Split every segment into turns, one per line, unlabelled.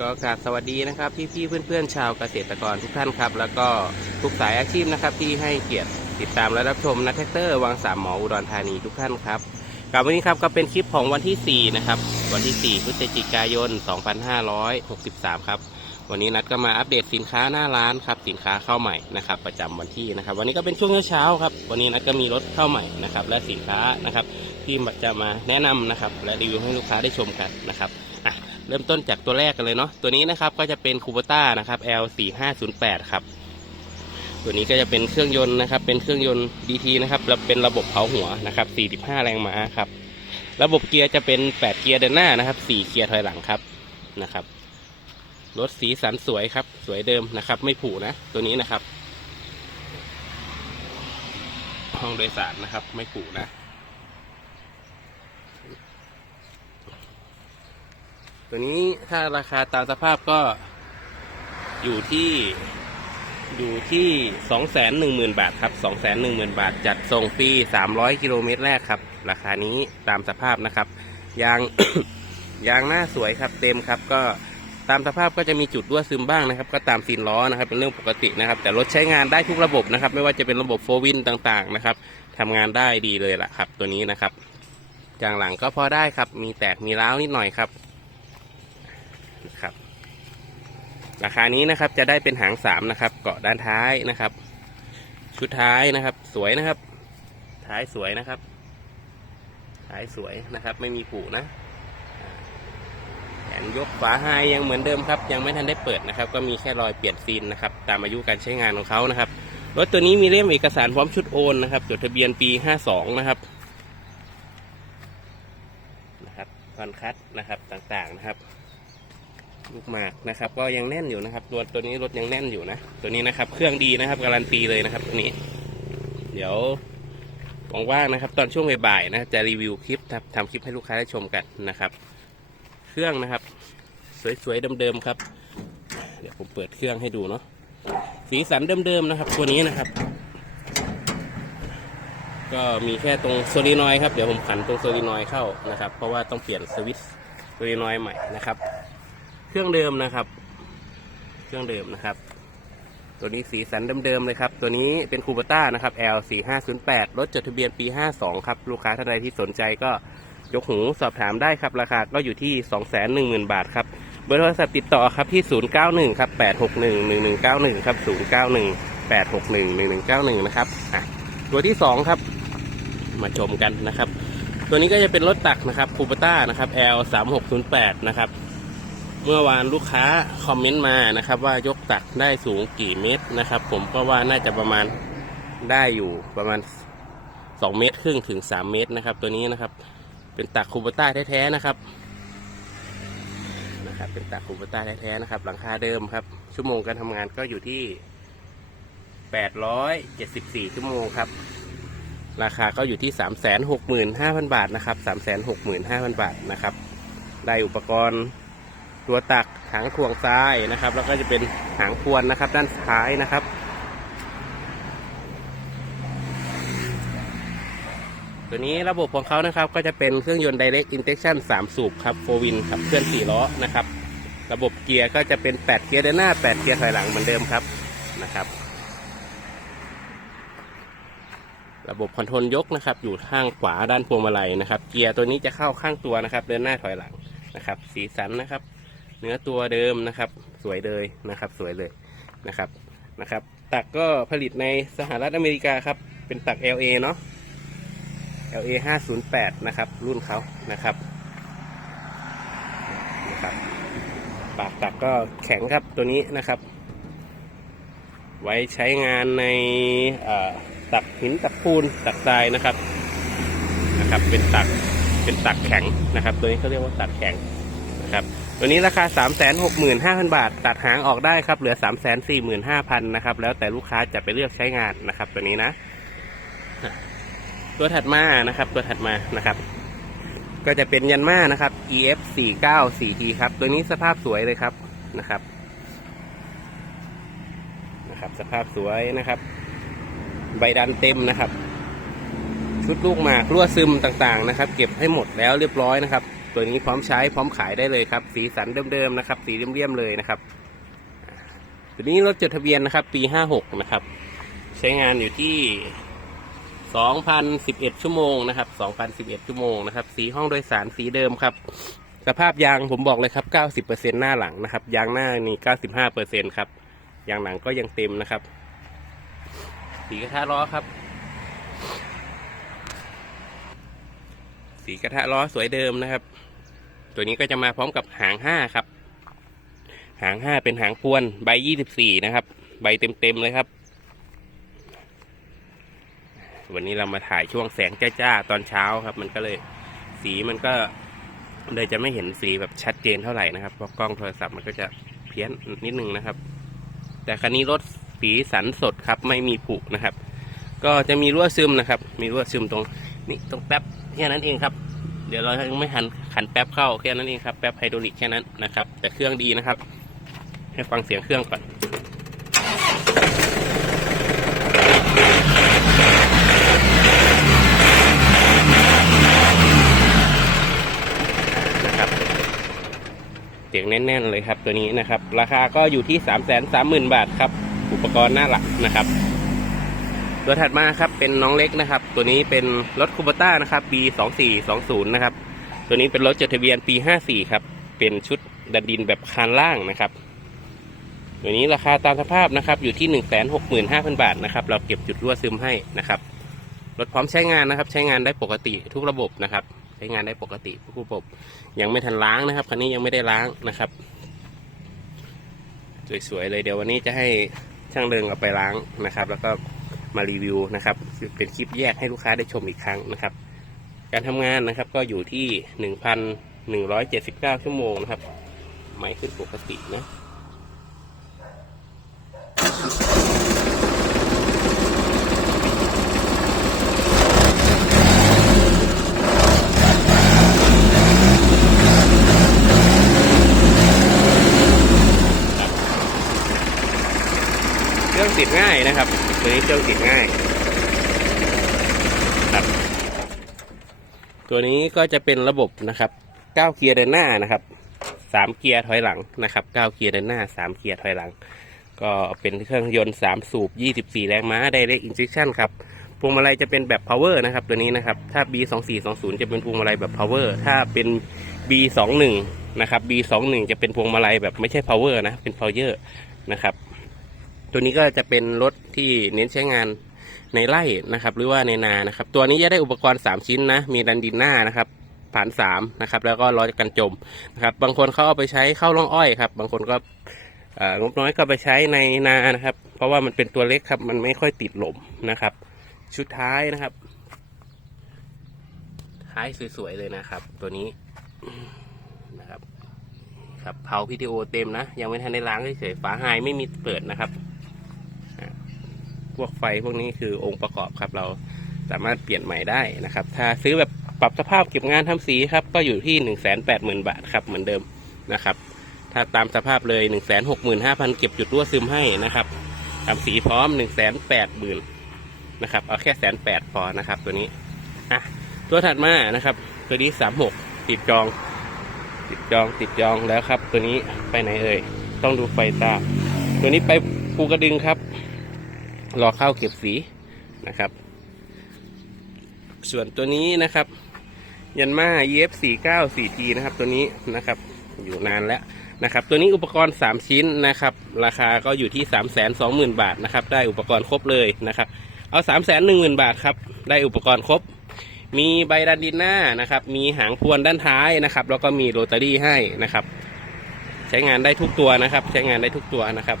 ก็กราบสวัสดีนะครับพี่ๆเพื่อนๆชาวเกษตรกรทุกท่านครับ แล้วก็ทุกสายอาชีพนะครับที่ให้เกียรติติดตามและรับชมนักแท็กเตอร์วังสามหมออุดรธานีทุกท่านครับกับวันนี้ครับก็เป็นคลิปของวันที่ 4 นะครับ วันที่ 4 พฤศจิกายน 2563 ครับ วันนี้นัดก็มาอัปเดตสินค้าหน้าร้านครับ สินค้าเข้าใหม่นะครับ ประจำวันที่นะครับ วันนี้ก็เป็นช่วงเช้าครับ วันนี้นัดก็มีรถเข้าใหม่นะครับ และสินค้านะครับที่จะมาแนะนำนะครับ และรีวิวให้ลูกค้าได้ชมกันนะครับ เริ่มต้นจากตัวแรกกันเลยเนาะตัวนี้นะครับก็จะเป็นคู b ต้านะครับ L 4 5 0 8 ครับตัวนี้ก็จะเป็นเครื่องยนต์นะครับ เป็นเครื่องยนต์ DT นะครับแล้วเป็นระบบเผาหัวนะครับ 45 แรงม้าครับ ระบบเกียร์จะเป็น 8 เกียร์เดินหน้านะครับ 4 เกียร์ถอยหลังครับนะครับรถสีสันสวยครับ สวยเดิมนะครับ ไม่ผุนะ ตัวนี้นะครับ ห้องโดยสารนะครับ ไม่ผุนะ ตัวนี้ถ้าราคาตามสภาพก็อยู่ที่อยู่ที่สองแสนหนึ่งหมื่นบาทครับสองแสนหนึ่งหมื่นบาท จัดส่งฟรีสามร้อยกิโลเมตรแรกครับ ราคานี้ตามสภาพนะครับ ยาง ยางหน้าสวยครับ เต็มครับก็ตามสภาพก็จะมีจุดรั่วซึมบ้างนะครับ ก็ตามซีนล้อนะครับ เป็นเรื่องปกตินะครับ แต่รถใช้งานได้ทุกระบบนะครับ ไม่ว่าจะเป็นระบบโฟวินต่างๆนะครับทำงานได้ดีเลยล่ะครับ ตัวนี้นะครับยางหลังก็พอได้ครับ มีแตกมีร้าวนิดหน่อยครับ นะครับ ราคานี้นะครับจะได้เป็นหางสามนะครับ เกาะด้านท้ายนะครับ ชุดท้ายนะครับ สวยนะครับ ท้ายสวยนะครับ ท้ายสวยนะครับ ไม่มีผูนะแขนยกฝาไฮยังเหมือนเดิมครับ ยังไม่ทันได้เปิดนะครับ ก็มีแค่รอยเปลี่ยนซีนนะครับ ตามอายุการใช้งานของเขานะครับรถตัวนี้มีเล่มเอกสารพร้อมชุดโอนนะครับจดทะเบียนปีห้าสองนะครับนะครับคอนคัดนะครับต่างๆนะครับ ลูกหมากนะครับก็ยังแน่นอยู่นะครับ ตัวตัวนี้รถยังแน่นอยู่นะ ตัวนี้นะครับ เครื่องดีนะครับการันตีเลยนะครับตัวนี้ เดี๋ยวว่างๆนะครับ ตอนช่วงบ่ายๆนะจะรีวิวคลิปทำทำคลิปให้ลูกค้าได้ชมกันนะครับ เครื่องนะครับ สวยๆเดิมๆครับ เดี๋ยวผมเปิดเครื่องให้ดูเนาะสีสันเดิมๆนะครับ ตัวนี้นะครับ ก็มีแค่ตรงโซลินอยด์ครับเดี๋ยวผมขันตรงโซลินอยด์เข้านะครับ เพราะว่าต้องเปลี่ยนสวิตช์โซลินอยด์ใหม่นะครับ เครื่องเดิมนะครับ เครื่องเดิมนะครับ ตัวนี้สีสันเดิมๆเลยครับ ตัวนี้เป็นคูเบต้านะครับ L 4 5 0 8รถจดทะเบียนปี 52 ครับ ลูกค้าท่านใดที่สนใจก็ยกหูสอบถามได้ครับ ราคาก็อยู่ที่ 210,000 บาทครับ เบอร์โทรศัพท์ติดต่อครับที่ 091 ครับ 861 1191 ครับ 091 861 1191 นะครับอะตัวที่ 2 ครับ มาชมกันนะครับ ตัวนี้ก็จะเป็นรถตักนะครับคูเบต้านะครับ L 3 6 0 8นะครับ เมื่อวานลูกค้าคอมเมนต์มานะครับ ว่ายกตักได้สูงกี่เมตรนะครับ ผมก็ว่าน่าจะประมาณได้อยู่ประมาณ 2 เมตรครึ่งถึง 3 เมตรนะครับ ตัวนี้นะครับ เป็นตักคูบต้าแท้ๆนะครับนะครับ เป็นตักคูบต้าแท้ๆนะครับ หลังคาเดิมครับ ชั่วโมงการทำงานก็อยู่ที่ 874 ชั่วโมงครับ ราคาก็อยู่ที่ 365,000 บาทนะครับ 365,000 บาทนะครับ ได้อุปกรณ์ ตัวตักหางถ่วงซ้ายนะครับ แล้วก็จะเป็นหางพวนนะครับ ด้านท้ายนะครับ ตัวนี้ระบบของเขานะครับก็จะเป็นเครื่องยนต์ Direct Injection 3 สูบครับโฟวินขับเคลื่อน4ล้อนะครับ ระบบเกียร์ก็จะเป็น 8 เกียร์เดินหน้า 8 เกียร์ถอยหลังเหมือนเดิมครับนะครับ ระบบคอนโทรลยกนะครับ อยู่ข้างขวาด้านพวงมาลัยนะครับ เกียร์ตัวนี้จะเข้าข้างตัวนะครับ เดินหน้าถอยหลังนะครับ สีสันนะครับ เนื้อตัวเดิมนะครับ สวยเลยนะครับ สวยเลยนะครับนะครับ ตักก็ผลิตในสหรัฐอเมริกาครับ เป็นตัก LA เนาะ LA 508นะครับ รุ่นเขานะครับนะครับ ปากตักก็แข็งครับตัวนี้นะครับ ไว้ใช้งานในตักหินตักปูนตักทรายนะครับนะครับ เป็นตักเป็นตักแข็งนะครับ ตัวนี้เขาเรียกว่าตักแข็งนะครับ ตัวนี้ราคา 3 6 5 0 0 0 บาท ตัดหางออกได้ครับ เหลือ 3 4 5 0 0 0นะครับ แล้วแต่ลูกค้าจะไปเลือกใช้งานนะครับ ตัวนี้นะ ตัวถัดมานะครับ ตัวถัดมานะครับ ก็จะเป็นยันมานะครับ EF 4 9 4 T ครับ ตัวนี้สภาพสวยเลยครับนะครับ นะครับ สภาพสวยนะครับ ใบดันเต็มนะครับ ชุดลูกหมากรั่วซึมต่างๆนะครับ เก็บให้หมดแล้วเรียบร้อยนะครับ ตัวนี้พร้อมใช้พร้อมขายได้เลยครับ สีสันเดิมๆนะครับ สีเรียมๆเลยนะครับ ตัวนี้รถจดทะเบียนนะครับ ปี56นะครับ ใช้งานอยู่ที่2,011ชั่วโมงนะครับ2,011ชั่วโมงนะครับ สีห้องโดยสารสีเดิมครับ สภาพยางผมบอกเลยครับ90%หน้าหลังนะครับ ยางหน้านี่95%ครับ ยางหลังก็ยังเต็มนะครับ สีกระทะล้อครับสีกระทะล้อสวยเดิมนะครับ ตัวนี้ก็จะมาพร้อมกับหางห้าครับ หางห้าเป็นหางพวนใบยี่สิบสี่นะครับ ใบเต็มๆเลยครับ วันนี้เรามาถ่ายช่วงแสงจ้าๆตอนเช้าครับ มันก็เลยสีมันก็เลยจะไม่เห็นสีแบบชัดเจนเท่าไหร่นะครับเพราะกล้องโทรศัพท์มันก็จะเพี้ยนนิดนึงนะครับ แต่คันนี้รถสีสันสดครับ ไม่มีผุนะครับ ก็จะมีรั่วซึมนะครับ มีรั่วซึมตรงนี่ตรงแป๊บแค่นั้นเองครับ เดี๋ยวเรายังไม่หันขันแป๊บเข้าแค่นั้นเองครับ แป๊บไฮดรอลิกแค่นั้นนะครับ แต่เครื่องดีนะครับ ให้ฟังเสียงเครื่องก่อนนะครับเสียงแน่นๆเลยครับตัวนี้นะครับ ราคาก็อยู่ที่ 3 3 0 0 0 0 บาทครับ อุปกรณ์หน้าหลักนะครับ ตัวถัดมาครับเป็นน้องเล็กนะครับ ตัวนี้เป็นรถคูปต้านะครับ B 2 4 2 0นะครับ ตัวนี้เป็นรถจดทะเบียนปี 54 ครับ เป็นชุดดันดินแบบคานล่างนะครับ ตัวนี้ราคาตามสภาพนะครับอยู่ที่ 165,000 บาทนะครับ เราเก็บจุดรั่วซึมให้นะครับรถพร้อมใช้งานนะครับ ใช้งานได้ปกติทุกระบบนะครับ ใช้งานได้ปกติทุกระบบ ยังไม่ทันล้างนะครับคันนี้ยังไม่ได้ล้างนะครับสวยๆเลยเดี๋ยววันนี้จะให้ช่างเดิงเอาไปล้างนะครับ แล้วก็ มารีวิวนะครับ เป็นคลิปแยกให้ลูกค้าได้ชมอีกครั้งนะครับ การทำงานนะครับก็อยู่ที่หนึ่งพันหนึ่งร้อยเจ็ดสิบเก้าชั่วโมงนะครับใหม่ขึ้นปกตินะเครื่องติดง่ายนะครับ ตัวนี้เครื่องติดง่ายครับ ตัวนี้ก็จะเป็นระบบนะครับ9เกียร์เดินหน้านะครับ3เกียร์ถอยหลังนะครับ9เกียร์เดินหน้า3เกียร์ถอยหลัง ก็เป็นเครื่องยนต์3สูบ24แรงม้า Direct Injection ครับพวงมาลัยจะเป็นแบบ power นะครับ ตัวนี้นะครับ ถ้า B 2 4 2 0จะเป็นพวงมาลัยแบบ power ถ้าเป็น B 2 1นะครับ B 2 1จะเป็นพวงมาลัยแบบไม่ใช่ power นะ เป็น power นะครับ ตัวนี้ก็จะเป็นรถที่เน้นใช้งานในไร่นะครับ หรือว่าในนานะครับ ตัวนี้จะได้อุปกรณ์ 3 ชิ้นนะ มีดันดินหน้านะครับผ่านสามนะครับ แล้วก็ล้อกันจมนะครับ บางคนเขาเอาไปใช้เข้าร่องอ้อยครับ บางคนก็งบน้อยก็ไปใช้ในนานะครับ เพราะว่ามันเป็นตัวเล็กครับ มันไม่ค่อยติดหลมนะครับ ชุดท้ายนะครับ ท้ายสวยๆเลยนะครับ ตัวนี้นะครับ ครับเผาวิดีโอเต็มนะ ยังไม่ทันได้ล้างเฉยๆฝาหายไม่มีเปิดนะครับ พวกไฟพวกนี้คือองค์ประกอบครับ เราสามารถเปลี่ยนใหม่ได้นะครับ ถ้าซื้อแบบปรับสภาพเก็บงานทำสีครับ ก็อยู่ที่หนึ่งแสนแปดหมื่นบาทครับเหมือนเดิมนะครับ ถ้าตามสภาพเลยหนึ่งแสนหกหมื่นห้าพันเก็บจุดรั่วซึมให้นะครับทำสีพร้อมหนึ่งแสนแปดหมื่นนะครับ เอาแค่แสนแปดพอนะครับ ตัวนี้อะตัวถัดมานะครับ ตัวนี้สามหกติดจอง ติดจองติดจองแล้วครับ ตัวนี้ไปไหนเอ่ยต้องดูไฟตาตัวนี้ไปภูกระดึงครับ รอเข้าเก็บสีนะครับ ส่วนตัวนี้นะครับ ยันมา EF 4 9 4 T นะครับ ตัวนี้นะครับ อยู่นานแล้วนะครับ ตัวนี้อุปกรณ์ 3 ชิ้นนะครับ ราคาก็อยู่ที่ 3 2 0 0 0 0 บาทนะครับ ได้อุปกรณ์ครบเลยนะครับ เอา 3 1 0 0 0 0 บาทครับ ได้อุปกรณ์ครบ มีใบดันดินหน้านะครับ มีหางพวนด้านท้ายนะครับ แล้วก็มีโรตารี่ให้นะครับ ใช้งานได้ทุกตัวนะครับ ใช้งานได้ทุกตัวนะครับ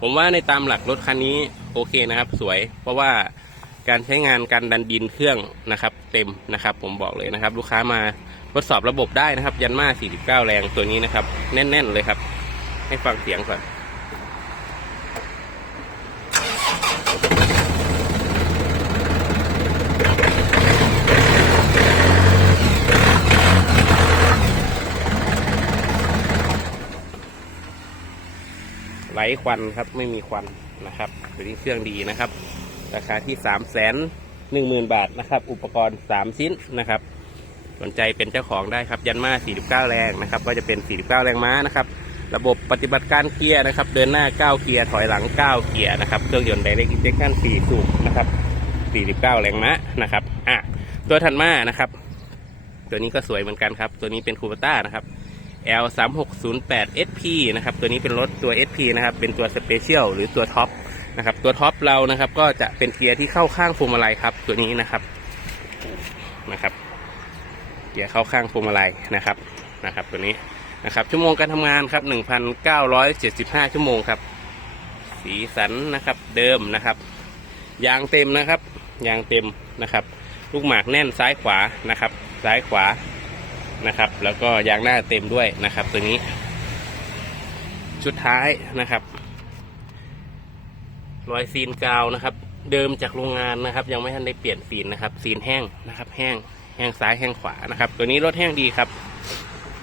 ผมว่าในตามหลักรถคันนี้โอเคนะครับ สวยเพราะว่าการใช้งานการดันดินเครื่องนะครับ เต็มนะครับ ผมบอกเลยนะครับ ลูกค้ามาทดสอบระบบได้นะครับ ยันมา49 แรงตัวนี้นะครับ แน่น ๆ เลยครับ ให้ฟังเสียงก่อน ไร้ควันครับไม่มีควันนะครับตัวนี้เครื่องดีนะครับ ราคาที่สามแสนหนึ่งหมื่นบาทนะครับ อุปกรณ์สามชิ้นนะครับ สนใจเป็นเจ้าของได้ครับยันมา49แรงนะครับ ก็จะเป็น49แรงม้านะครับระบบปฏิบัติการเกียร์นะครับ เดินหน้า 9 เกียร์ ถอยหลัง 9 เกียร์นะครับ เครื่องยนต์ Direct Injection 4สูบนะครับ 49 แรงม้านะครับ อะ ตัวถัดมานะครับ ตัวนี้ก็สวยเหมือนกันครับ ตัวนี้เป็นคูปต้านะครับ L 3 6 0 8 SP นะครับ ตัวนี้เป็นรถตัว SP นะครับ เป็นตัวสเปเชียลหรือตัวท็อปนะครับ ตัวท็อปเรานะครับ ก็จะเป็นเกียร์ที่เข้าข้างพวงมาลัยครับ ตัวนี้นะครับ นะครับ เกียร์เข้าข้างพวงมาลัยนะครับ นะครับ ตัวนี้นะครับ ชั่วโมงการทำงานครับ 1,975 ชั่วโมงครับ สีสันนะครับ เดิมนะครับ ยางเต็มนะครับ ยางเต็มนะครับ ลูกหมากแน่นซ้ายขวานะครับ ซ้ายขวา นะครับ แล้วก็ยางหน้าเต็มด้วยนะครับ ตัวนี้ ชุดท้ายนะครับ รอยซีนกาวนะครับ เดิมจากโรงงานนะครับ ยังไม่ทันได้เปลี่ยนซีนนะครับ ซีนแห้งนะครับ แห้งแห้งซ้ายแห้งขวานะครับ ตัวนี้รถแห้งดีครับ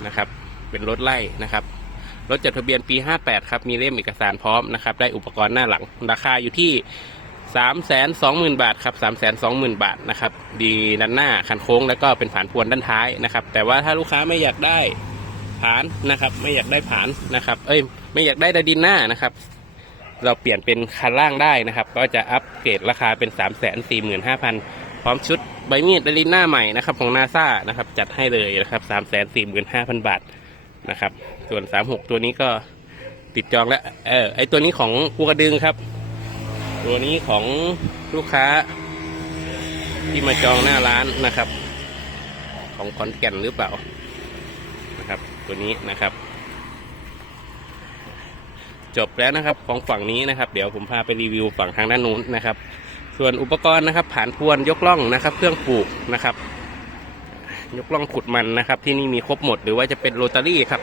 นะครับ เป็นรถไล่นะครับรถจดทะเบียนปี 58 ครับ มีเล่มเอกสารพร้อมนะครับ ได้อุปกรณ์หน้าหลัง ราคาอยู่ที่ 3 2 0 0 0 0บาทครับ3 2 0 0 0 0บาทนะครับ ดีด้านหน้าคันโค้งแล้วก็เป็นผานพวนด้านท้ายนะครับ แต่ว่าถ้าลูกค้าไม่อยากได้ผานนะครับ ไม่อยากได้ผานนะครับ เอ้ย ไม่อยากได้ดดินหน้านะครับ เราเปลี่ยนเป็นคันล่างได้นะครับ ก็จะอัปเกรดราคาเป็น3 4 5 0 0 0พร้อมชุดใบมีดดินหน้าใหม่นะครับของนาซานะครับ จัดให้เลยนะครับ3 4 5 0 0 0บาทนะครับ ส่วน36ตัวนี้ก็ติดจองแล้ว เออ ไอตัวนี้ของภูกระดึงครับ ตัวนี้ของลูกค้า ที่มาจองหน้าร้านนะครับ ของคอนแก่นหรือเปล่านะครับ ตัวนี้นะครับ จบแล้วนะครับของฝั่งนี้นะครับ เดี๋ยวผมพาไปรีวิวฝั่งทางด้านนู้นนะครับ ส่วนอุปกรณ์นะครับ ผ่านพวนยกล่องนะครับ เครื่องปลูกนะครับ ยกล่องขุดมันนะครับ ที่นี่มีครบหมดหรือว่าจะเป็นโรตารี่ครับ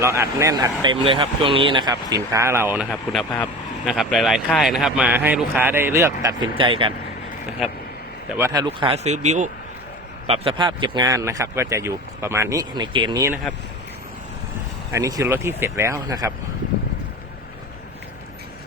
เราอัดแน่นอัดเต็มเลยครับช่วงนี้นะครับ สินค้าเรานะครับ คุณภาพ นะครับ หลาย ๆ ค่ายนะครับ มาให้ลูกค้าได้เลือกตัดสินใจกันนะครับ แต่ว่าถ้าลูกค้าซื้อบิ้วปรับสภาพเก็บงานนะครับ ก็จะอยู่ประมาณนี้ในเกณฑ์นี้นะครับ อันนี้คือรถที่เสร็จแล้วนะครับ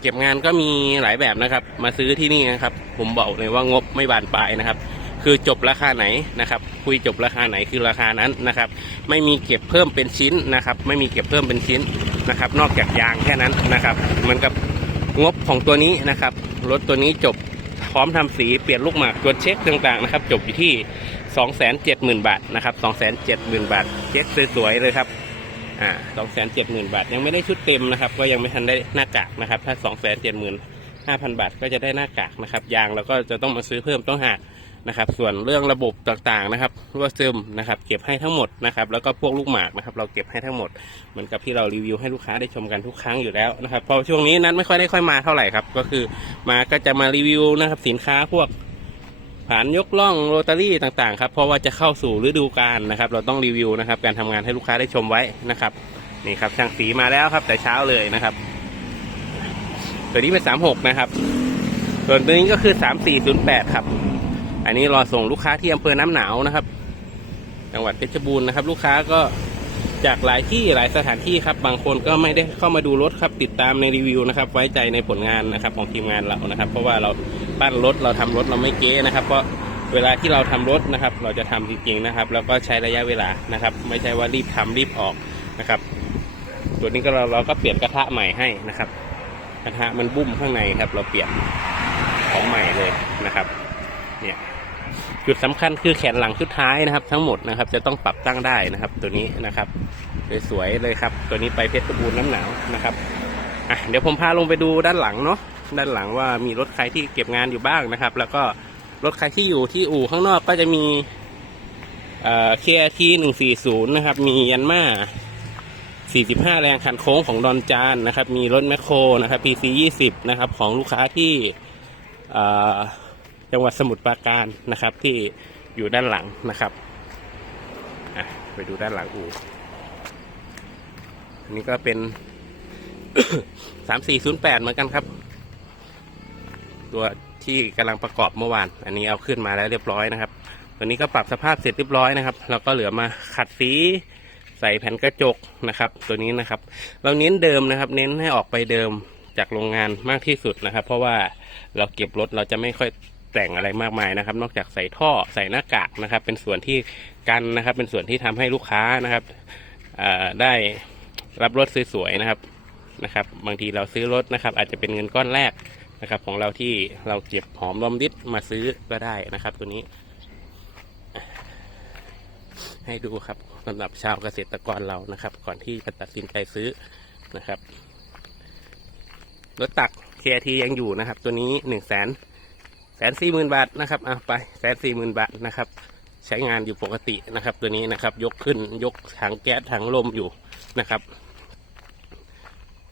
เก็บงานก็มีหลายแบบนะครับ มาซื้อที่นี่นะครับ ผมบอกเลยว่างบไม่บานปลายนะครับ คือจบราคาไหนนะครับ คุยจบราคาไหนคือราคานั้นนะครับ ไม่มีเก็บเพิ่มเป็นชิ้นนะครับ ไม่มีเก็บเพิ่มเป็นชิ้นนะครับ นอกจากยางแค่นั้นนะครับ เหมือนกับ งบของตัวนี้นะครับ รถตัวนี้จบพร้อมทำสีเปลี่ยนลูกหมากตรวจเช็คต่างๆนะครับ จบอยู่ที่ 270,000 บาทนะครับ 270,000 บาท เช็คสวยๆเลยครับอ่าสองแสนเจ็ดหมื่นบาท ยังไม่ได้ชุดเต็มนะครับ ก็ยังไม่ทันได้หน้ากากนะครับ ถ้าสองแสนเจ็ดหมื่นห้าพันบาทก็จะได้หน้ากากนะครับ ยางเราก็จะต้องมาซื้อเพิ่มต้องหาก นะครับ ส่วนเรื่องระบบต่างๆนะครับรั่วซึมนะครับ เก็บให้ทั้งหมดนะครับ แล้วก็พวกลูกหมากนะครับ เราเก็บให้ทั้งหมด เหมือนกับที่เรารีวิวให้ลูกค้าได้ชมกันทุกครั้งอยู่แล้วนะครับพอช่วงนี้นั้นไม่ค่อยได้ค่อยมาเท่าไหร่ครับ ก็คือมาก็จะมารีวิวนะครับ สินค้าพวกผ่านยกล่องโรตารี่ต่างๆครับเพราะว่าจะเข้าสู่ฤดูกาลนะครับ เราต้องรีวิวนะครับ การทำงานให้ลูกค้าได้ชมไว้นะครับนี่ครับช่างสีมาแล้วครับ แต่เช้าเลยนะครับ ตัวนี้เป็นสามหกนะครับ ส่วนตัวนี้ก็คือสามสี่ศูนย์แปดครับ อันนี้รอส่งลูกค้าที่อำเภอน้ำหนาวนะครับ จังหวัดเพชรบูรณ์นะครับ ลูกค้าก็จากหลายที่หลายสถานที่ครับ บางคนก็ไม่ได้เข้ามาดูรถครับ ติดตามในรีวิวนะครับ ไว้ใจในผลงานนะครับ ของทีมงานเรานะครับ เพราะว่าเราปั้นรถเราทำรถเราไม่เก๊นะครับ เพราะเวลาที่เราทำรถนะครับ เราจะทำจริงๆนะครับ แล้วก็ใช้ระยะเวลานะครับ ไม่ใช่ว่ารีบทำรีบออกนะครับ ตัวนี้ก็เราเราก็เปลี่ยนกระทะใหม่ให้นะครับ กระทะมันบุ้มข้างในครับ เราเปลี่ยนของใหม่เลยนะครับ เนี่ย จุดสำคัญคือแขนหลังชุดท้ายนะครับ ทั้งหมดนะครับ จะต้องปรับตั้งได้นะครับ ตัวนี้นะครับสวยๆเลยครับ ตัวนี้ไปเพชรบูรณ์น้ำหนาวนะครับอะเดี๋ยวผมพาลงไปดูด้านหลังเนาะด้านหลังว่ามีรถใครที่เก็บงานอยู่บ้างนะครับ แล้วก็รถใครที่อยู่ที่อู่ข้างนอกก็จะมีเอ่อ KRT หนึ่งสี่ศูนย์นะครับ มียันมา45แรงคันโค้งของดอนจานนะครับ มีรถแมคโครนะครับ PC 20นะครับ ของลูกค้าที่เอ่อ จังหวัดสมุทรปราการนะครับ ที่อยู่ด้านหลังนะครับไปดูด้านหลังอู่อันนี้ก็เป็น3408เหมือนกันครับ ตัวที่กำลังประกอบเมื่อวาน อันนี้เอาขึ้นมาแล้วเรียบร้อยนะครับ ตัวนี้ก็ปรับสภาพเสร็จเรียบร้อยนะครับแล้วก็เหลือมาขัดสีใส่แผ่นกระจกนะครับ ตัวนี้นะครับ เราเน้นเดิมนะครับ เน้นให้ออกไปเดิมจากโรงงานมากที่สุดนะครับ เพราะว่าเราเก็บรถเราจะไม่ค่อย แต่งอะไรมากมายนะครับ นอกจากใส่ท่อใส่หน้ากากนะครับ เป็นส่วนที่กันนะครับ เป็นส่วนที่ทำให้ลูกค้านะครับได้รับรถสวยๆนะครับนะครับ บางทีเราซื้อรถนะครับ อาจจะเป็นเงินก้อนแรกนะครับ ของเราที่เราเก็บหอมรอมริบมาซื้อก็ได้นะครับ ตัวนี้ ให้ดูครับสำหรับชาวเกษตรกรเรานะครับ ก่อนที่จะตัดสินใจซื้อนะครับรถตัก KT ยังอยู่นะครับ ตัวนี้หนึ่งแสน แสนสี่หมื่นบาทนะครับอะไปแสนสี่หมื่นบาทนะครับ ใช้งานอยู่ปกตินะครับ ตัวนี้นะครับ ยกขึ้นยกถังแก๊สถังลมอยู่นะครับ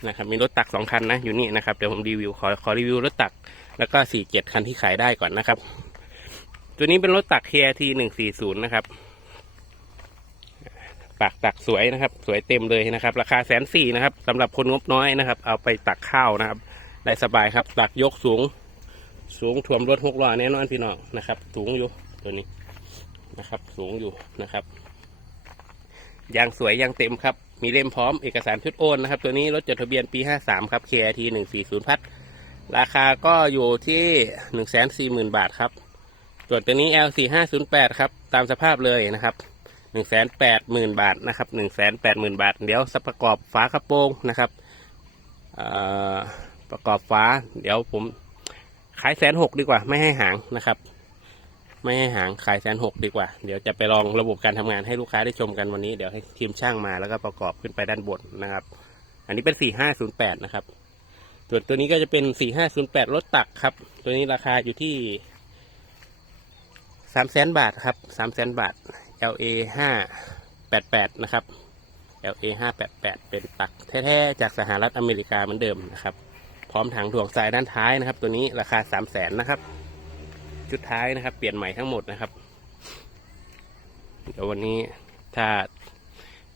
นะครับ มีรถตักสองคันนะอยู่นี่นะครับเดี๋ยวผมรีวิวขอขอรีวิวรถตัก แล้วก็สี่เจ็ดคันที่ขายได้ก่อนนะครับ ตัวนี้เป็นรถตัก KT หนึ่งสี่ศูนย์นะครับปากตักสวยนะครับ สวยเต็มเลยนะครับ ราคาแสนสี่นะครับสำหรับคนงบน้อยนะครับ เอาไปตักข้าวนะครับ ได้สบายครับ ตักยกสูง สูงถ่วมรถหกล้อแน่นอนพี่น้องนะครับ สูงอยู่ตัวนี้นะครับ สูงอยู่นะครับยางสวยยางเต็มครับ มีเล่มพร้อมเอกสารชุดโอนนะครับ ตัวนี้รถจดทะเบียนปี 53 ครับ KRT 140 พัด ราคาก็อยู่ที่ 140,000 บาทครับส่วนตัวนี้ L 4508 ครับ ตามสภาพเลยนะครับหนึ่งแสนแปดหมื่นบาทนะครับหนึ่งแสนแปดหมื่นบาท เดี๋ยวสประกอบฝากระโปรงนะครับประกอบฝาเดี๋ยวผม ขายแสนหกดีกว่า ไม่ให้หางนะครับ ไม่ให้หางขายแสนหกดีกว่า เดี๋ยวจะไปลองระบบการทำงานให้ลูกค้าได้ชมกันวันนี้เดี๋ยวให้ทีมช่างมาแล้วก็ประกอบขึ้นไปด้านบนนะครับ อันนี้เป็นสี่ห้าศูนย์แปดนะครับส่วนตัวนี้ก็จะเป็นสี่ห้าศูนย์แปดรถตักครับ ตัวนี้ราคาอยู่ที่สามแสนบาทครับสามแสนบาท LA ห้าแปดแปดนะครับ LA ห้าแปดแปดเป็นตักแท้ๆจากสหรัฐอเมริกาเหมือนเดิมนะครับ ร้อมถังถ่วงทรายด้านท้ายนะครับ ตัวนี้ราคาสามแสนนะครับ ชุดท้ายนะครับ เปลี่ยนใหม่ทั้งหมดนะครับ เดี๋ยววันนี้ถ้า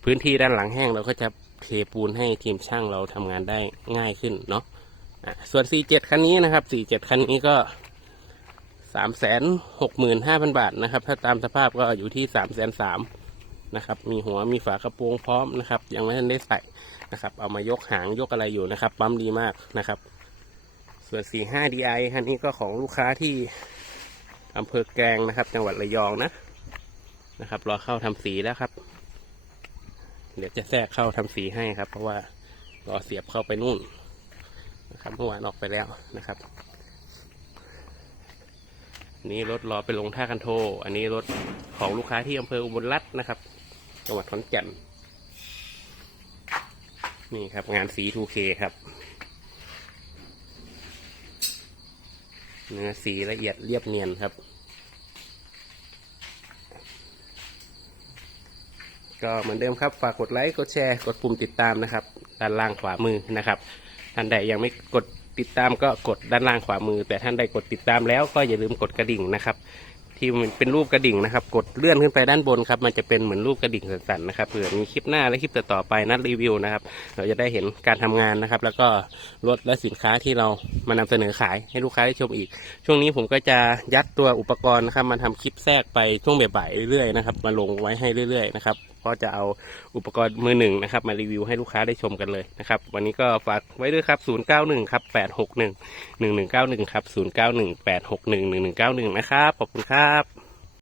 พื้นที่ด้านหลังแห้งเราก็จะเทปูนให้ทีมช่างเราทำงานได้ง่ายขึ้นเนาะอะส่วน 47 คันนี้นะครับ 47 คันนี้ก็สามแสนหกหมื่นห้าพันบาทนะครับ ถ้าตามสภาพก็อยู่ที่สามแสนสามนะครับ มีหัวมีฝากระโปรงพร้อมนะครับ ยังไม่ทันได้ใส่ นะครับ เอามายกหางยกอะไรอยู่นะครับ ปั๊มดีมากนะครับ ส่วน 45 DI คันนี้ก็ของลูกค้าที่อำเภอแกลงนะครับ จังหวัดระยองนะนะครับรอเข้าทำสีแล้วครับ เดี๋ยวจะแทรกเข้าทำสีให้ครับ เพราะว่ารอเสียบเข้าไปนู่นนะครับเมื่อวานออกไปแล้วนะครับนนี้รถรอไปลงท่ากันโท อันนี้รถของลูกค้าที่อำเภออุบลรัตน์นะครับ จังหวัดขอนแก่น นี่ครับงานสี 2K ครับ เนื้อสีละเอียดเรียบเนียนครับ ก็เหมือนเดิมครับ ฝากกดไลค์ กดแชร์ กดปุ่มติดตามนะครับ ด้านล่างขวามือนะครับ ท่านใดยังไม่กดติดตามก็กดด้านล่างขวามือ แต่ท่านใดกดติดตามแล้วก็อย่าลืมกดกระดิ่งนะครับ ที่มันเป็นรูปกระดิ่งนะครับ กดเลื่อนขึ้นไปด้านบนครับ มันจะเป็นเหมือนรูปกระดิ่งสั่นๆนะครับเผื่อมีคลิปหน้าและคลิปต่อๆไปนัดรีวิวนะครับ เราจะได้เห็นการทำงานนะครับ แล้วก็รถและสินค้าที่เรามานำเสนอขายให้ลูกค้าได้ชมอีก ช่วงนี้ผมก็จะยัดตัวอุปกรณ์นะครับมาทำคลิปแทรกไปช่วงบ่ายๆเรื่อยๆนะครับมาลงไว้ให้เรื่อยๆนะครับ ก็จะเอาอุปกรณ์มือหนึ่งนะครับ มารีวิวให้ลูกค้าได้ชมกันเลยนะครับ วันนี้ก็ฝากไว้ด้วยครับ 091 ครับ 861 1191 ครับ 091 861 1191 นะครับ ขอบคุณครับ